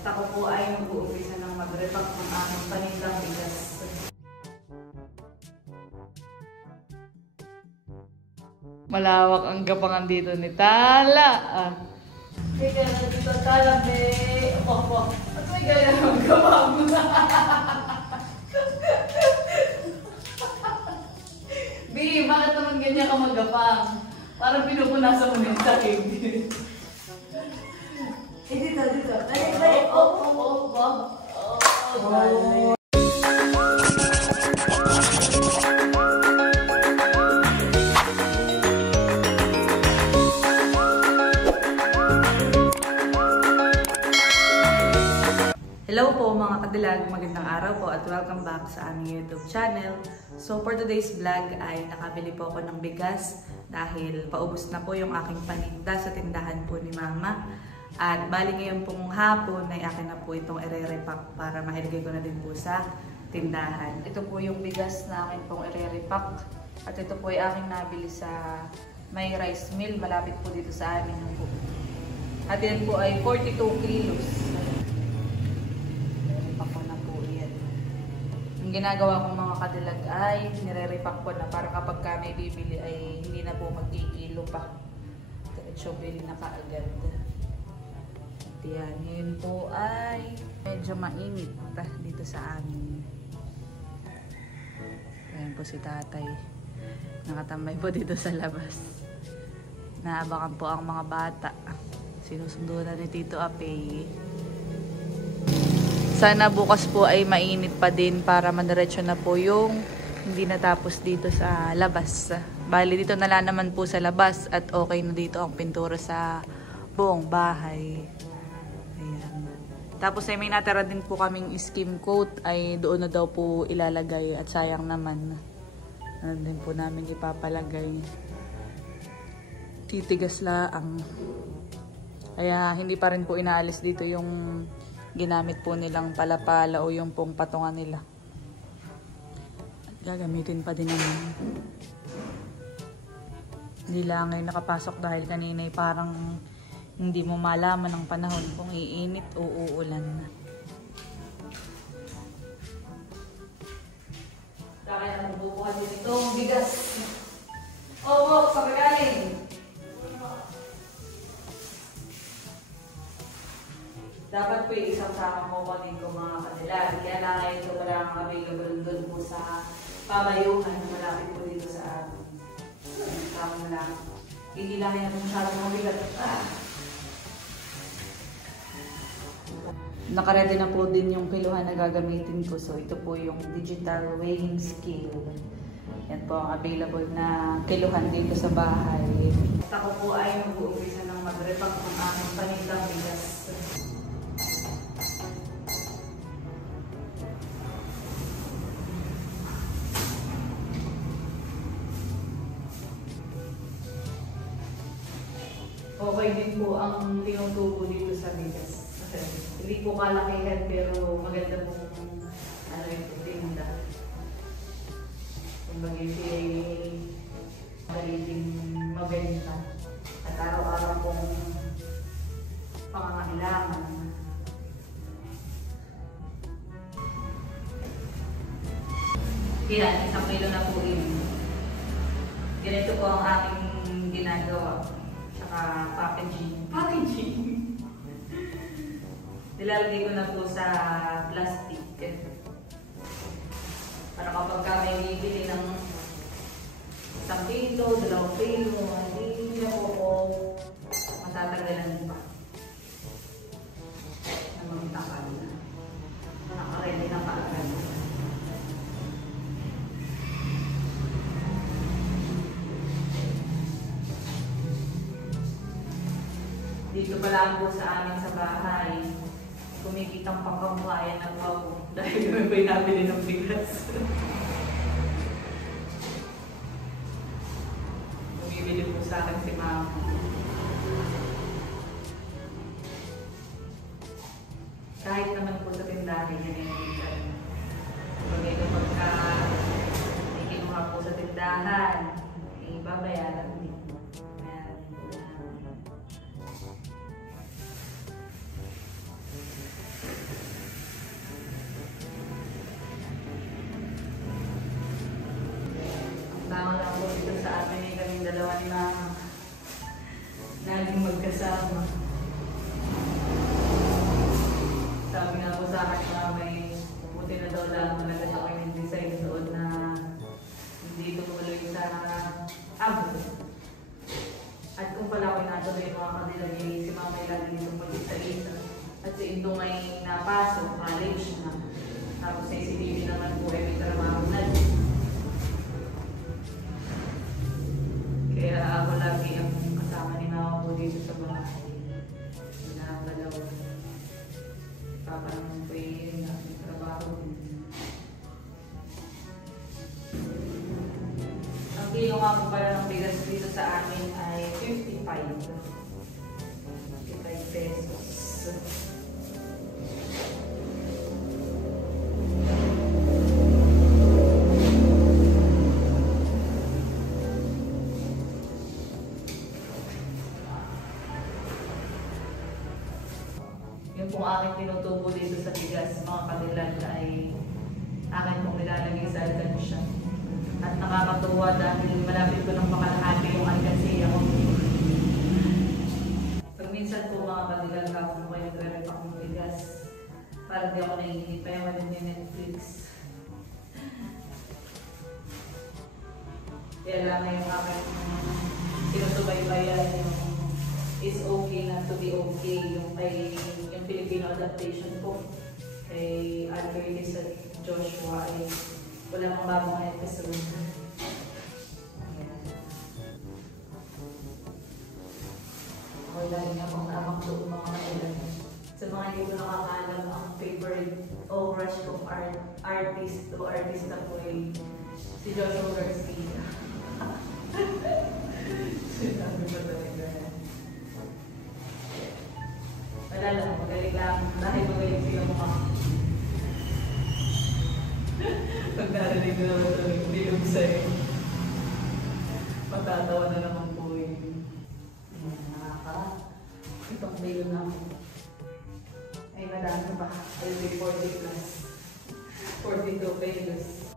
Ako po ay mag-uumpisa ng mag-repack ng aming panindang bigas. Malawak ang gapangan dito ni Tala. Kaya na dito Tala, be. Opo. At may gaya ng gapang. Bi, bakit naman ganyan ka magapang? Parang pinupunasan mo yung sakig. Dito. Dali. Oh. Hello po mga kadilag, magandang araw po at welcome back sa aming YouTube channel. So for today's vlog ay nakabili po ako ng bigas dahil paubos na po yung aking paninda sa tindahan po ni Mama. At bali ngayon pong hapon ay akin na po itong ire-repack para mailagay ko na din po sa tindahan. Ito po yung bigas na akin pong ire-repack at ito po ay aking nabili sa may rice mill malapit po dito sa amin po. At yan po ay 42 kilos. Ginagawa kong mga kadilag ay nire-repack ko na para kapag may bibili ay hindi na po magkikilo pa. Diretso bili na kaagad. At yan, ngayon po ay medyo mainit dito sa amin. Ayan po si tatay. Nakatambay po dito sa labas. Naabakan po ang mga bata. Sinusundo na ni Tito Apey. Sana bukas po ay mainit pa din para madiretso na po yung hindi natapos dito sa labas. Bali dito na lang naman po sa labas at okay na dito ang pintura sa buong bahay. Ayan. Tapos ay may natira din po kaming skim coat ay doon na daw po ilalagay at sayang naman. Ano din po namin ipapalagay. Titigas lang. Kaya hindi pa rin po inaalis dito yung ginamit po nilang palapala o yung pong patungan nila. At gagamitin pa din naman. Hindi lang ngayon nakapasok dahil kanina parang hindi mo malaman ang panahon kung iinit o uulan na. Kaya nabubuhat din itong bigas. Oo, sa pagaling. Dapat po yung isang sakang kukunin ko mga kadilag. Kaya na ngayon ito wala kang available doon po sa pabayuhan na malapit po dito sa amin. Sakang na lang. Hindi lang yan masyadong mabigat. Nakaredy na po din yung kiluhan na gagamitin ko. So ito po yung digital weighing scale. Yan po ang available na kiluhan dito sa bahay. Ako po ay mag-uumpisa ng mag-repack ng aming panindang bigas. Okay din po ang tinutubo dito sa bigas. Hindi po kalakihan pero maganda po ano yung tinda. Kung mag-ibig ay magaling mabenta. At araw-araw pong pangangailangan. Yan, 1 kilo na po yun. Ganito po ang aking ginagawa. Packaging. Nilalagay ko na po sa plastic. Para kapag may bibili ng 1 kilo, 2 kilo, hindi na po ako matatagalan pa. Na magtakal na. Nakaready na kaagad. Dito pa lang po sa amin sa bahay, kumikitang pangkabuhayan ng pabo dahil kami ba'y nabili ng bigas. Bumibili po sa akin si Mama. Kahit naman po sa tindahan, yan yung bigas. Kapag may kinuha po sa tindahan, babayaran din. sa akin na may buti na daw lang naganda ko yung design doon na hindi tumuloy sa abo. At kung pala ko natuloy yung mga kadilag, si Mama ay lagi tumuloy sa isa. At si Indong ay napasok, college na. Tapos si Bibi naman po ay may trabaho na. Kaya ako lagi ang kasama ni Mama po dito sa bahay. Wala ang dalawa. Papa naman po yung trabaho din. Ang kilo nga po pala ng bigas dito sa amin ay 55. 55 pesos. Yung pong aking tinutubo dito sa bigas, mga kadilag, ay akin pong nilalagay sa alkansya. At nakakatuwa dahil malapit ko nang makalahati yung alkansiya ko. Pag minsan po mga kadilag, ako kayo nagre-rep akong bigas. Para di ako naiinip pa yung din yung Netflix. Kaya lang yung aking tinutubaybayan yung Is Okay Not to Be Okay, yung Filipino adaptation po kay Albertis at Joshua ay wala pang bagong episode. Wala rin akong naamang doon mga kailan. Sa mga hindi ko nakakalam, ang favorite o crush kong artist o artista po ay si Joshua Garcia. Sinabi ba talaga? Wala lang, magaling lang. Dahil magaling sila mukha. Pag narinig ko naman ito, hindi yung sa'yo. Matatawa na naman po yun. Itong bayo na ako. Ay, madami pa. Ay, may 40 plus. 42 pesos.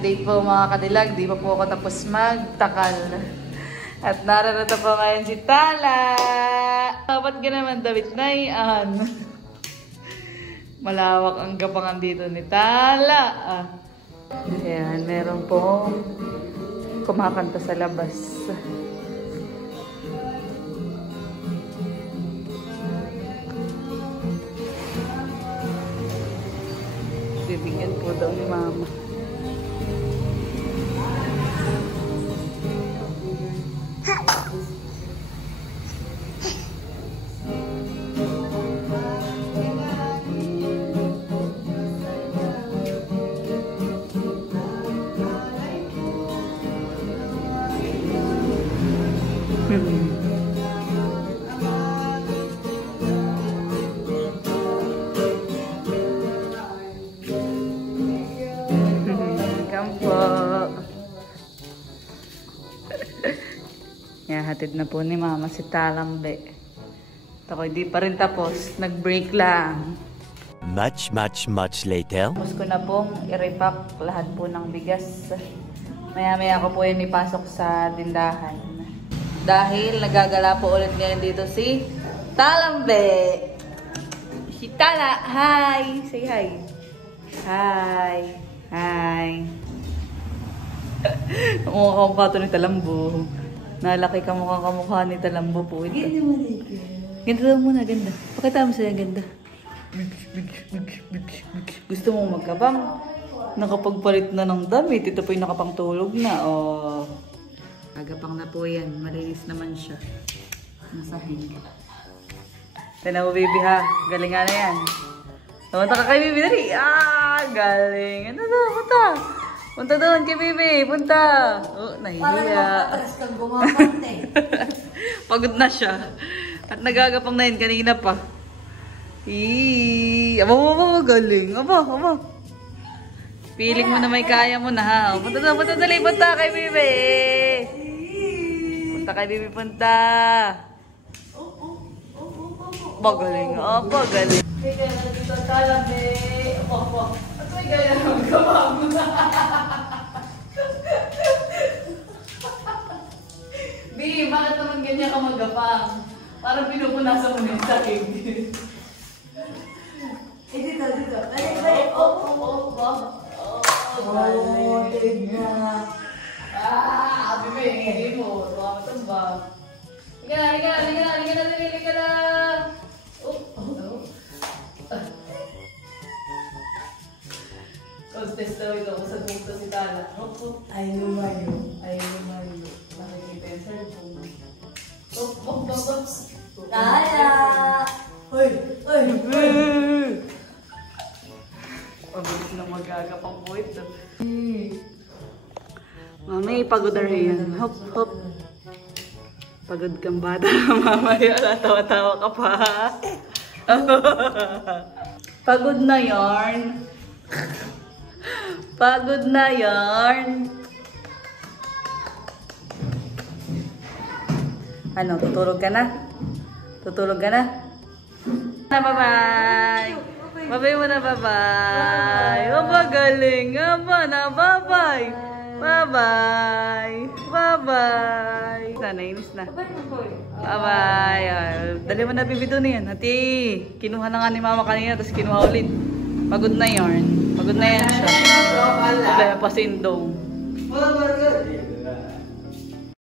Update po mga kadilag, di pa po ako tapos magtakal. At nararito po ngayon si Tala. Dapat ka naman David na yan. Malawak ang gapangan dito ni Tala. Ayan, meron po kumakanta sa labas. Bibigyan po daw ni Mama. Hatid na po ni Mama si Talambe. Ako hindi pa rin tapos. Nag-break lang. Much later. Tapos ko na pong i-repack lahat po ng bigas. Maya-maya ko po yung ipasok sa tindahan. Dahil nagagala po ulit ngayon dito si Talambe. Si Tala. Hi! Say hi. Hi. Hi. Ang mukha to ni Talambo. Nalaki ka kamukha ni Talambo po. Ganda mo na ito. Ganda daw muna, ganda. Pakita mo sa'yo, ganda. Gusto mong magkabang? Nakapagpalit na ng damit. Ito po yung nakapangtulog na. Oh. Agapang na po yan. Malinis naman siya. Masahin. Tignan mo, baby ha. Galing nga na yan. Pumunta ka kay baby, dali. Galing. Ano daw? Punta doon kay Bibi, punta. Oh, nahihiya. Parang kang bumabante. Pagod na siya. At nagagapang na yun kanina pa. Aba, galing. Aba. Feeling mo na may kaya mo na ha. Punta kay Bibi. Punta kay Bibi, punta. Galing. Galing. Kaya na dito talabi. At may gaya naman gawag mo na. Bi, bakit naman ganyan ka magapang? Parang pinupunasan mo na yung sakit. Dito. Bibi, hindi mo. Tumamatang ba? Liga na. Contestawid ako sa bukto si Tala. Ay, lumayo. Nakikita yung cellphone. Tala! Hoy! Pabilis na magagapang po ito. Mami, pagod na rin. Hop. Pagod kang bata. Mamaya, tawa-tawa ka pa. Pagod na yarn. Ano, tutulog ka na? Bye-bye! Bye-bye mo na, bye-bye! Aba, galing! Bye-bye! Nainis na. Bye-bye! Dali mo na, Bibi, doon yan. Hati, kinuha na nga ni Mama kanina, tapos kinuha ulit. Pagod na yarn. Pagod na yan siya. Wala pa sindong.